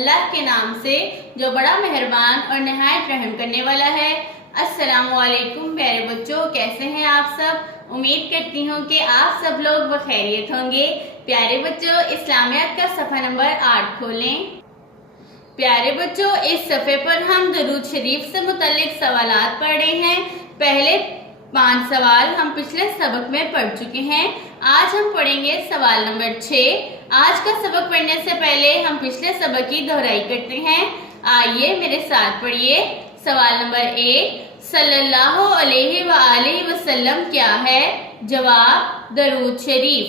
اللہ کے نام سے جو بڑا مہربان اور نہایت رحم کرنے والا ہے۔ السلام علیکم پیارے بچوں، کیسے ہیں آپ سب؟ امید کرتی ہوں کہ آپ سب لوگ بخیریت ہوں گے۔ پیارے بچوں، اسلامیات کا صفحہ نمبر 8 کھولیں۔ پیارے بچوں، اس صفحے پر ہم درود شریف سے متعلق سوالات پڑھ رہے ہیں۔ پہلے 5 سوال ہم پچھلے سبق میں پڑھ چکے ہیں۔ آج ہم پڑھیں گے سوال نمبر 6۔ آج کا سبق پڑھنے سے پہلے ہم پچھلے سبق کی دہرائی کرتے ہیں۔ آئیے میرے ساتھ پڑھیے۔ سوال نمبر 1، صلی اللہ علیہ وآلہ وسلم کیا ہے؟ جواب، درود شریف۔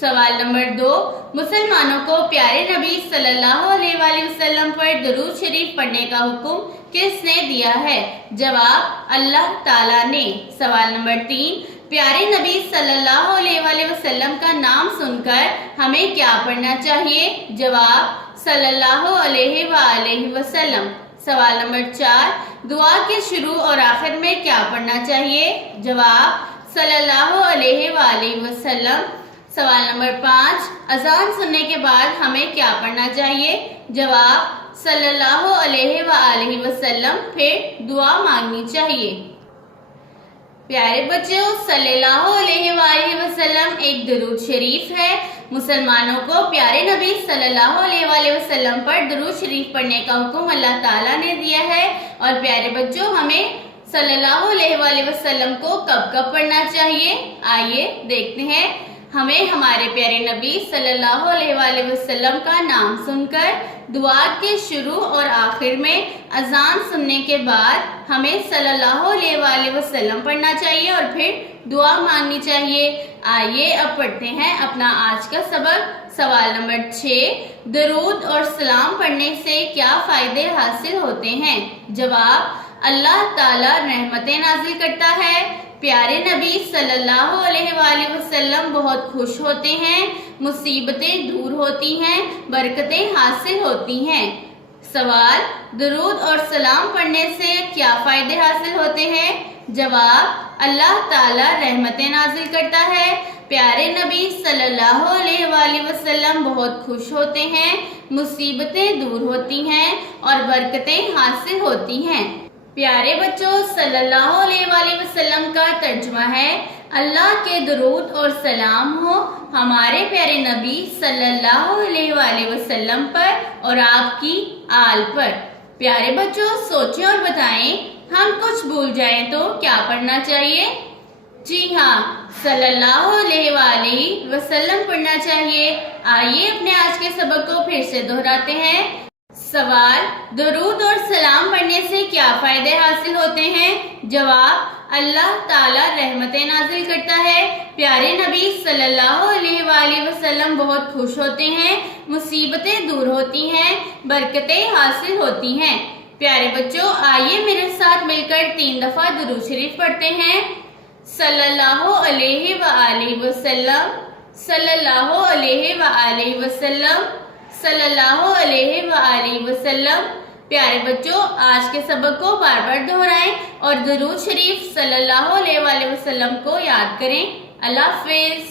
سوال نمبر 2، مسلمانوں کو پیارے نبی صلی اللہ علیہ وآلہ وسلم پر درود شریف پڑھنے کا حکم کس نے دیا ہے؟ جواب، اللہ تعالیٰ نے۔ سوال نمبر 3، پیارے نبی صلی اللہ علیہ وآلہ وسلم کا نام سن کر ہمیں کیا پڑھنا چاہیے؟ جواب، صلی اللہ علیہ وآلہ وسلم۔ سوال نمبر 4، دعا کے شروع اور آخر میں کیا پڑھنا چاہیے؟ جواب، صلی اللہ علیہ وآلہ وسلم۔ سوال نمبر 5، اذان سننے کے بعد ہمیں کیا پڑھنا چاہیے؟ جواب، صلی اللہ علیہ وآلہ وسلم، پھر دعا مانگنی چاہیے۔ پیارے بچوں، صلی اللہ علیہ وآلہ وسلم ایک درود شریف ہے۔ مسلمانوں کو پیارے نبی صلی اللہ علیہ وآلہ وسلم پر درود شریف پڑھنے کا حکم اللہ تعالیٰ نے دیا ہے۔ اور پیارے بچوں، ہمیں صلی اللہ علیہ وآلہ وسلم کو کب کب پڑھنا چاہیے؟ آئیے دیکھتے ہیں۔ ہمیں ہمارے پیارے نبی صلی اللہ علیہ وآلہ وسلم کا نام سن کر دعا کے شروع اور آخر میں اذان سننے کے بعد ہمیں صلی اللہ علیہ وآلہ وسلم پڑھنا چاہیے اور پھر دعا مانگنی چاہیے۔ آئیے اب پڑھتے ہیں اپنا آج کا سبق۔ سوال نمبر 6، درود اور سلام پڑھنے سے کیا فائدے حاصل ہوتے ہیں؟ جواب، اللہ تعالیٰ رحمتیں نازل کرتا ہے، پیارے نبی صلی اللہ علیہ وآلہ وسلم بہت خوش ہوتے ہیں، مصیبتیں دور ہوتی ہیں، برکتیں حاصل ہوتی ہیں۔ سوال، درود اور سلام پڑھنے سے کیا فائدے حاصل ہوتے ہیں؟ جواب، اللہ تعالیٰ رحمتیں نازل کرتا ہے، پیارے نبی صلی اللہ علیہ وآلہ وسلم بہت خوش ہوتے ہیں، مصیبتیں دور ہوتی ہیں اور برکتیں حاصل ہوتی ہیں۔ پیارے بچوں، صلی اللہ علیہ وآلہ وسلم کا ترجمہ ہے، اللہ کے درود اور سلام ہو ہمارے پیارے نبی صلی اللہ علیہ وآلہ وسلم پر اور آپ کی آل پر۔ پیارے بچوں، سوچیں اور بتائیں، ہم کچھ بھول جائیں تو کیا پڑھنا چاہیے؟ جی ہاں، صلی اللہ علیہ وآلہ وسلم پڑھنا چاہیے۔ آئیے اپنے آج کے سبق کو پھر سے دہراتے ہیں۔ سوال، درود اور سلام پڑھنے سے کیا فائدے حاصل ہوتے ہیں؟ جواب، اللہ تعالیٰ رحمتیں نازل کرتا ہے، پیارے نبی صلی اللہ علیہ وآلہ وسلم بہت خوش ہوتے ہیں، مصیبتیں دور ہوتی ہیں، برکتیں حاصل ہوتی ہیں۔ پیارے بچوں، آئیے میرے ساتھ مل کر 3 دفعہ درود شریف پڑھتے ہیں۔ صلی اللہ علیہ وآلہ وسلم، صلی اللہ علیہ وآلہ وسلم، صلی اللہ علیہ وآلہ وسلم۔ پیارے بچوں، آج کے سبق کو بار بار دہرائیں اور درود شریف صلی اللہ علیہ وآلہ وسلم کو یاد کریں۔ اللہ حافظ۔